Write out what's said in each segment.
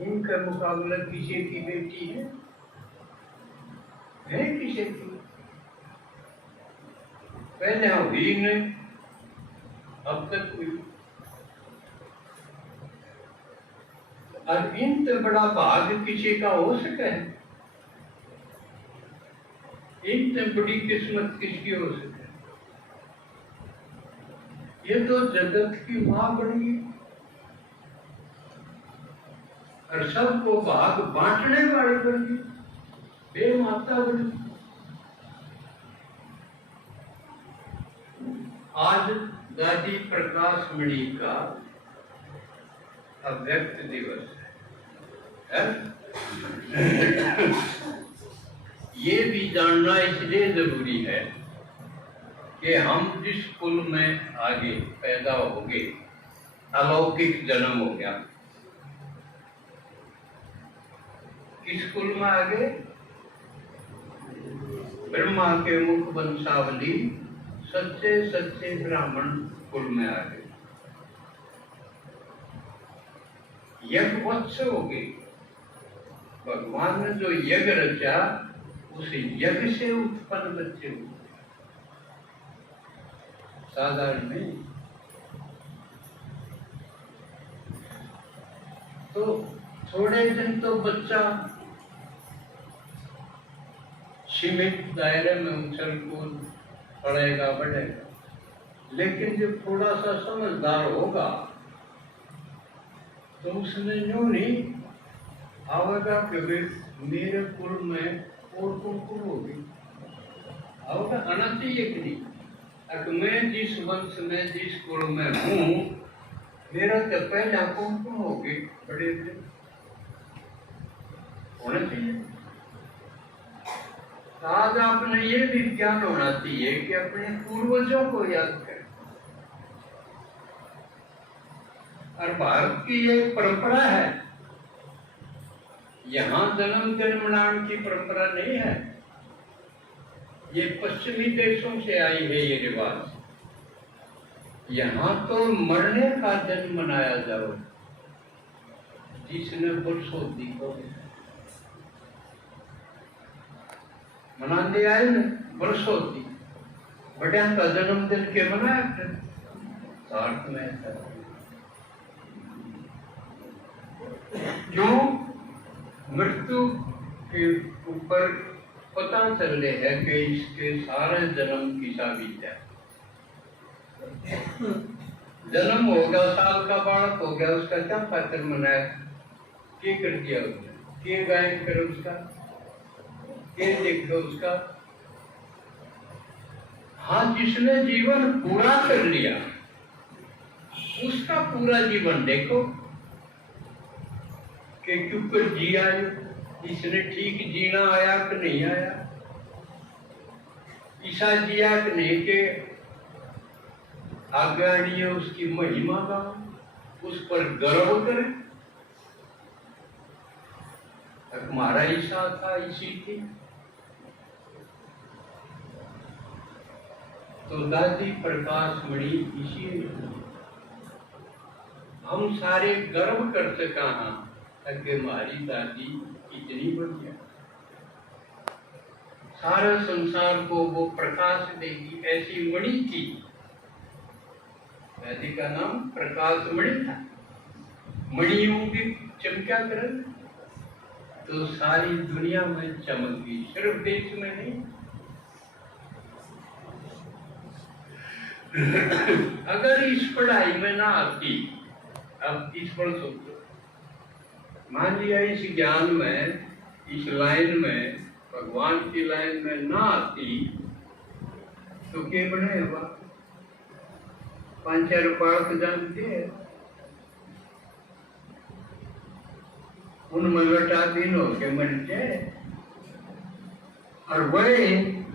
इनका मुकाबला किसी की बेटी है किसी की? पहले हुई नहीं, अब तक हुई। और इनसे बड़ा भाग किसी का हो सके? इनसे बड़ी किस्मत किसकी हो सके? ये तो जगत की माँ बनी और सबको भाग बांटने वाली बनी, बेमाता बनी। आज दादी प्रकाश मणि का अव्यक्त दिवस है। ये भी जानना इसलिए जरूरी है कि हम जिस कुल में आगे पैदा हो गए, अलौकिक जन्म हो गया। किस कुल में आगे? ब्रह्मा के मुख वंशावली सच्चे सच्चे ब्राह्मण कुल में आ गए। यज्ञ वत्स हो गए। भगवान ने जो यज्ञ रचा उस यज्ञ से उत्पन्न बच्चे हुए, साधारण नहीं। तो थोड़े दिन तो बच्चा सीमित दायरे में उछल कूद पड़ेगा, बढ़ेगा, लेकिन जब थोड़ा सा समझदार होगा तो उसने यूं नहीं आवेगा कि मेरे कुल में और कुल होगी, आवेगा आना चाहिए कि नहीं? अगर मैं जिस वंश में जिस कुल में हूँ, मेरा तो पहला कुल होगी, बड़े होना चाहिए। आज आपने ये भी ज्ञान होना चाहिए कि अपने पूर्वजों को याद करें। और भारत की ये परंपरा है, यहाँ जन्मदिन मनाने की परंपरा नहीं है। ये पश्चिमी देशों से आई है ये रिवाज। यहाँ तो मरने का दिन मनाया जाओ, जिसने बरसोती को मनाते आए न बरसोती, बड़े का जन्मदिन के मनाया थे साथ में था। क्यों? मृत्यु के ऊपर पता चल रहे है कि इसके सारे जन्म की साबित है। जन्म हो गया, साल का बालक हो गया, उसका क्या पात्र मनाया, क्या कर दिया उसने, क्या गायन करे उसका, क्या देखो उसका। हाँ, जिसने जीवन पूरा कर लिया उसका पूरा जीवन देखो कि क्यों जिया, इसने ठीक जीना आया कि नहीं आया, ईसा जिया कि नहीं, के आज्ञा उसकी महिमा का उस पर गर्व करे। हमारा ईसा था इसी की। तो दादी प्रकाश मणि इसी, हम सारे गर्व कर सका कि हमारी दादी इतनी बढ़िया, सारे संसार को वो प्रकाश देगी, ऐसी मणि थी। दादी का नाम प्रकाश मणि था। मणियों की चमका कर तो सारी दुनिया में चमक गई, सिर्फ देश में नहीं। अगर इस पढ़ाई में ना आती, अब इस पर सोचो, मान लिया इस ज्ञान में, इस लाइन में, भगवान की लाइन में ना आती तो क्या बने हुआ? 5-4 बालक जानते हैं, उनमें लटा दिन हो के मर जाए, और वही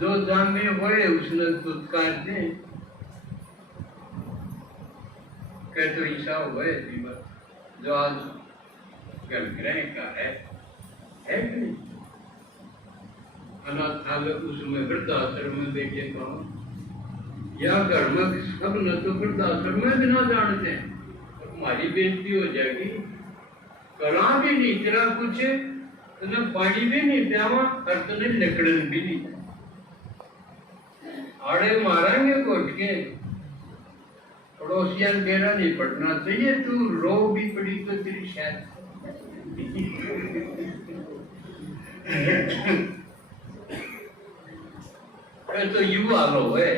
जो जामे वही उसने दुत्कार दे कह तो ईसा हुआ है जीवन जो आज गर्भगृह का है कि नहीं? अनाथालय उसमें वृद्धाश्रम में देखे तो या घर में सब न तो वृद्धाश्रम में भी ना जानते हैं, तो हमारी बेइज्जती हो जाएगी। कला भी नहीं तेरा कुछ, तने पानी भी नहीं प्यावा और तने लकड़न भी नहीं, आड़े मारेंगे कोट के, पड़ोसियन बेरा नहीं पड़ना चाहिए, तू रो भी पड़ी तो तेरी शायद तो यू आलो है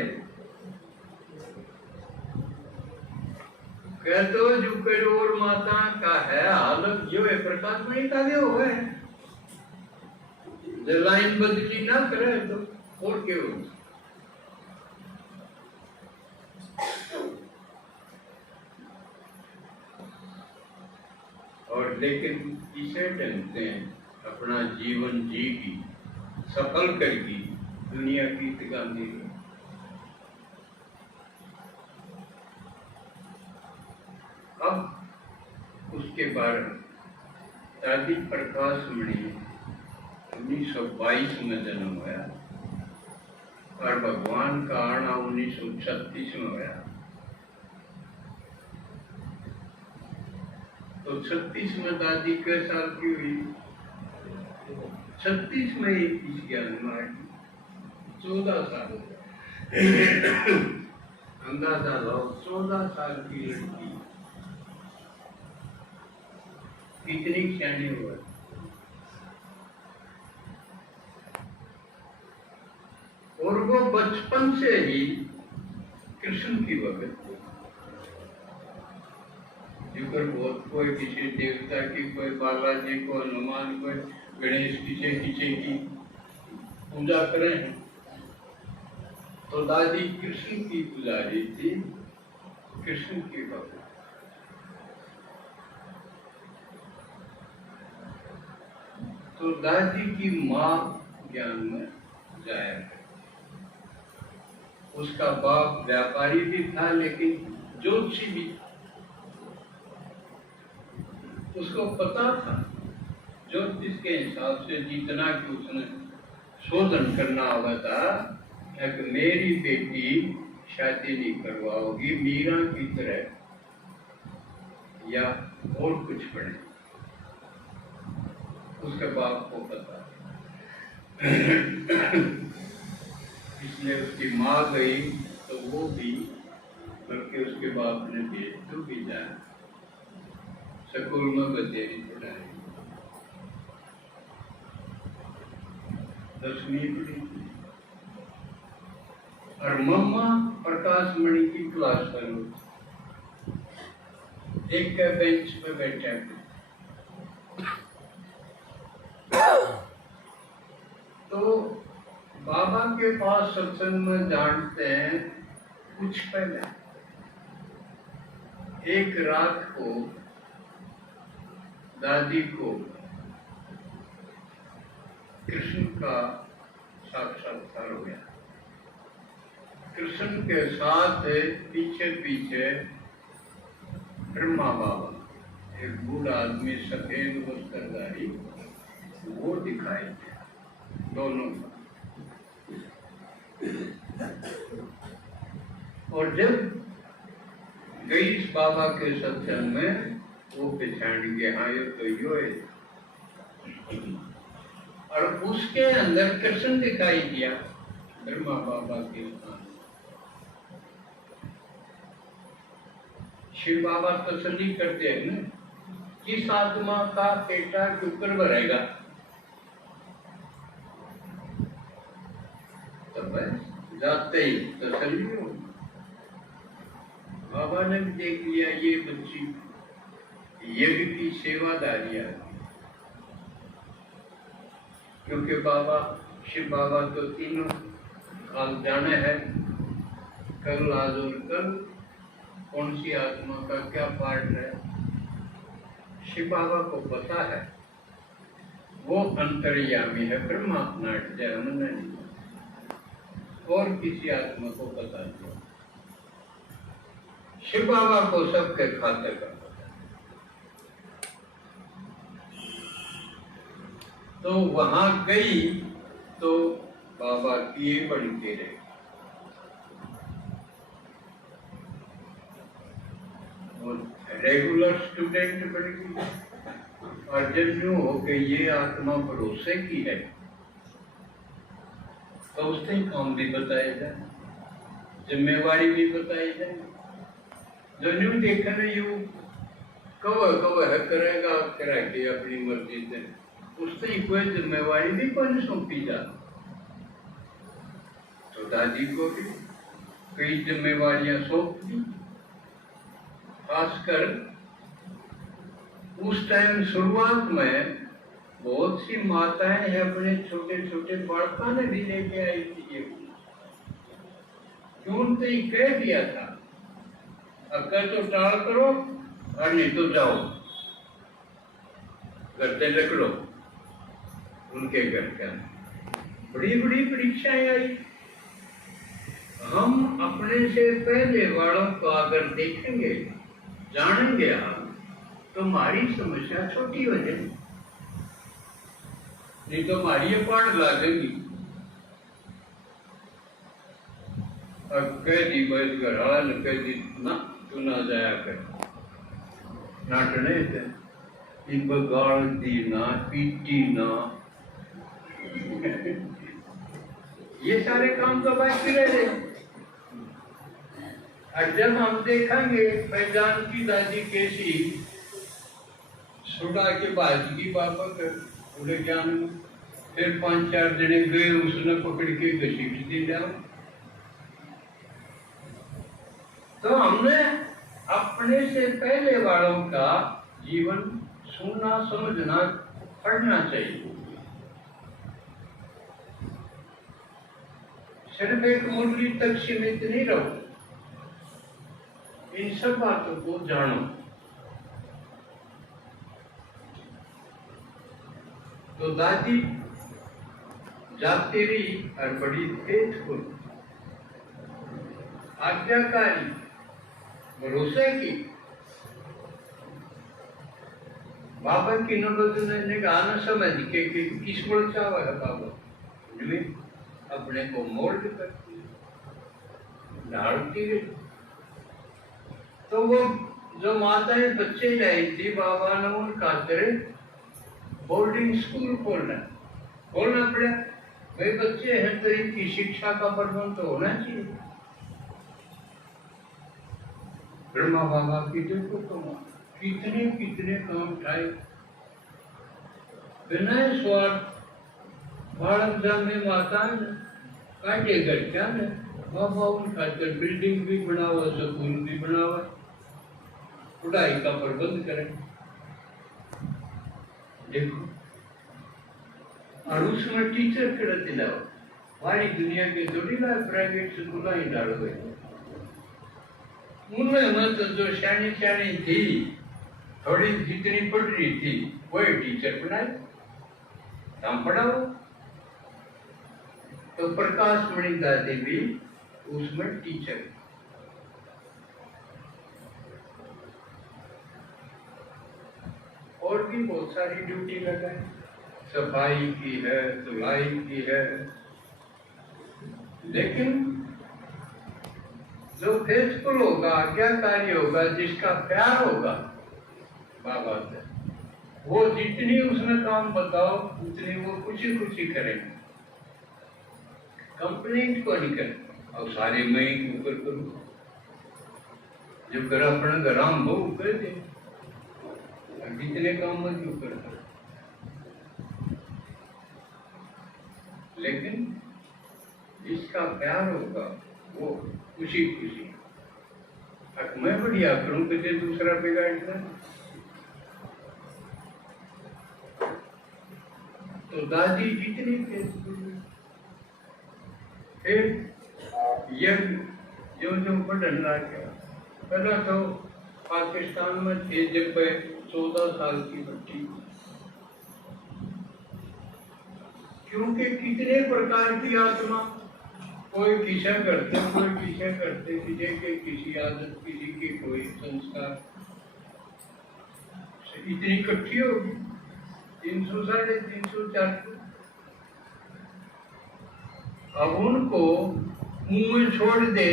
कहते हो जो पेड़ोर माता का है हालत जो है प्रकाश नहीं का जो है लाइन बदली ना करे तो और क्यों। और लेकिन किसे ढंग से अपना जीवन जी की सफल करके दुनिया की तिगामी अब उसके बाद दादी प्रकाश मणि 1922 में जन्म हुआ और भगवान का आना 1936 में हुआ। तो 36 में दादी के साल की हुई, 36 में 21 की अनुमान 14 साल अंदाजा लो 14 साल की लड़की कितनी क्षणी हुआ। और वो बचपन से ही कृष्ण की भगत थी, जिकर बहुत कोई किसी देवता की, कोई बालाजी को, हनुमान को, गणेश किसी की पूजा करें तो दादी कृष्ण की पुजारी थी, कृष्ण की भक्त। तो दादी की माँ ज्ञान में जाया, उसका बाप व्यापारी भी था लेकिन ज्योतिषी भी। उसको पता था ज्योतिष के हिसाब से जितना कि उसने शोधन करना हुआ था कि मेरी बेटी शादी नहीं करवाओगी मीरा की तरह या और कुछ पढ़े, उसके बाप को पता। इसलिए उसकी माँ गई तो वो भी, बल्कि उसके बाप ने भी तो भी जाए स्कूल में बचेरी पढ़ाई, 10वीं पढ़ी और मम्मा प्रकाश मणि की क्लास करो, एक के बेंच पे बैठा। तो बाबा के पास सत्संग में जानते हैं कुछ पहले एक रात को दादी को कृष्ण का साक्षात्कार हो गया। कृष्ण के साथ पीछे पीछे ब्रह्मा बाबा, एक बूढ़ा आदमी सफेद वस्त्रधारी, वो दिखाई दिया दोनों का। और जब गई इस बाबा के सत्संग में वो पहचान गया, हाँ ये तो यो है। और उसके अंदर कृष्ण दिखाई दिया ब्रह्मा बाबा के साथ। शिव बाबा तसल्ली करते हैं ना, किस आत्मा का पेटा क्यों भरेगा, तो बस जाते ही तसल्ली हो। बाबा ने भी देख लिया ये बच्ची यज्ञ की सेवादारी है, क्योंकि बाबा शिव बाबा तो तीनों काल जाने हैं, कल आज और कल कौन सी आत्मा का क्या पार्ट है, शिव बाबा को पता है। वो अंतर्यामी है, परमात्मा नहीं, और किसी आत्मा को पता नहीं। शिव बाबा को सबके खाते का पता। तो वहां गई तो बाबा किए बनते रहे। और रेगुलर स्टूडेंट बन गई। और जब यूं हो कि ये आत्मा भरोसे की है तो उसने काम भी बताया जाए, जिम्मेवारी भी बताई जाए। जो यूं देखा ना यूं कव है करेगा करा के अपनी मर्जी से, उसने कोई जिम्मेवारी भी कौन सौंपी जा। तो दादी को भी कई जिम्मेवारियां सौंप दी। खासकर उस टाइम शुरुआत में बहुत सी माताएं अपने छोटे छोटे बालकों ने भी लेके आई थी। क्यों तो ये कह दिया था, अगर तो टाल करो और नहीं तो जाओ घर से निकलो उनके घर का। बड़ी बड़ी परीक्षाएं आई। हम अपने से पहले वालों को अगर देखेंगे जानेंगे हम तो हमारी समस्या छोटी हो जाएगी, नहीं तो हमारी पाड़ लागेगी। और कह दी बस घर ने कह दी ना तू ना जाया कर, नाटने से गाल दी ना पीटी ना ये सारे काम तो बाकी रह गए। और जब हम देखेंगे पहचान की दादी कैसी सुड़ा के बाजगी बाबा पूरे ज्ञान में, फिर 5-4 जने गए उसने पकड़ के घसीट दे जाओ। तो हमने अपने से पहले वालों का जीवन सुनना समझना पढ़ना चाहिए। सिर्फ एक मुरली तक सीमित नहीं रहो, इन सब बातों को जानो। तो दादी जाती रही और बड़ी फेथफुल, आज्ञाकारी, भरोसे की। बाबा की नबज ने कहा न समझ के किस बोल चावा है बाबा जो अपने को मोल्ड करती डालती गई। तो वो जो माताएं बच्चे लाई थी बाबा ने उन खातिर बोर्डिंग स्कूल खोलना पड़ा। वे बच्चे हैं तो इनकी शिक्षा का प्रबंध तो होना चाहिए। ब्रह्मा बाबा की देखो तो कितने कितने काम उठाए बिना स्वार्थ। बालक जामे माता काटे घर क्या है बाबा उन खातिर बिल्डिंग भी बनावा, स्कूल भी बनावा, पढ़ाई का प्रबंध करें। देखो और उसमें टीचर कर दिलाओ, हमारी दुनिया के थोड़ी ना प्राइवेट स्कूल ही डालो गए। उनमें मत जो शानी थी थोड़ी जितनी पढ़ रही थी वही टीचर बनाए, हम पढ़ाओ। तो प्रकाश मणि दादी भी उसमें टीचर। और भी बहुत सारी ड्यूटी लगाई, सफाई की है, धुलाई की है। लेकिन जो फेथफुल होगा, आज्ञाकारी होगा, जिसका प्यार होगा बाबा से, वो जितनी उसमें काम बताओ उतनी वो खुशी खुशी करेंगे, कंप्लेंट को नहीं करें। और सारे मैं ऊपर करूँ जो कर अपना गराम वो कर दे, जितने काम मत क्यों करता। लेकिन जिसका प्यार होगा वो खुशी खुशी, मैं बढ़िया करूं कि दूसरा बिगाड़ना। तो दादी जितनी फिर जो बढ़न लग गया। पहला तो पाकिस्तान में थे जब 14 साल की बच्ची, क्योंकि कितने प्रकार की आत्मा, कोई किसा करते, कोई किसा करते, किसी के किसी आदत, किसी के कोई संस्कार, इतनी इकट्ठी होगी 300 350 400। अब उनको मुंह में छोड़ दे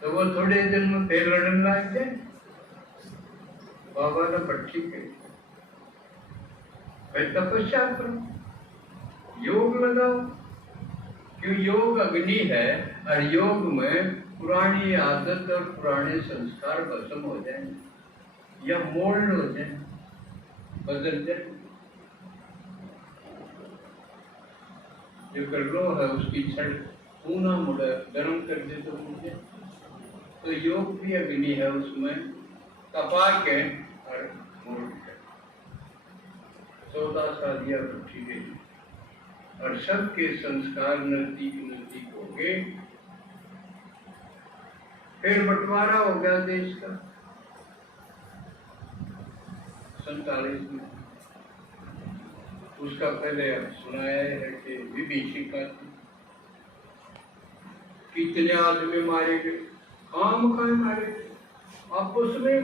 तो वो थोड़े दिन में फिर लड़ने लग जाए। बाबा ने पट्टी के भाई तपस्या करो, योग लगाओ, क्यों योग अग्नि है और योग में पुरानी आदत और पुराने संस्कार भस्म हो जाएंगे या मोल्ड हो जाए, बदल जाए। जो कल्लो है उसकी छड़ पूना मुड़ा गर्म कर दे तो मुझे, तो योग भी अग्नि है, उसमें तपा के और मोड़ के 14 साल या ठीक है, और सबके संस्कार नजदीक नजदीक हो गए। फिर बंटवारा हो गया देश का 47 में। उसका पहले अब सुनाया है कि विभीषिका थी, कितने आदमी मारे गए, काम खाए मारे गए, आपस में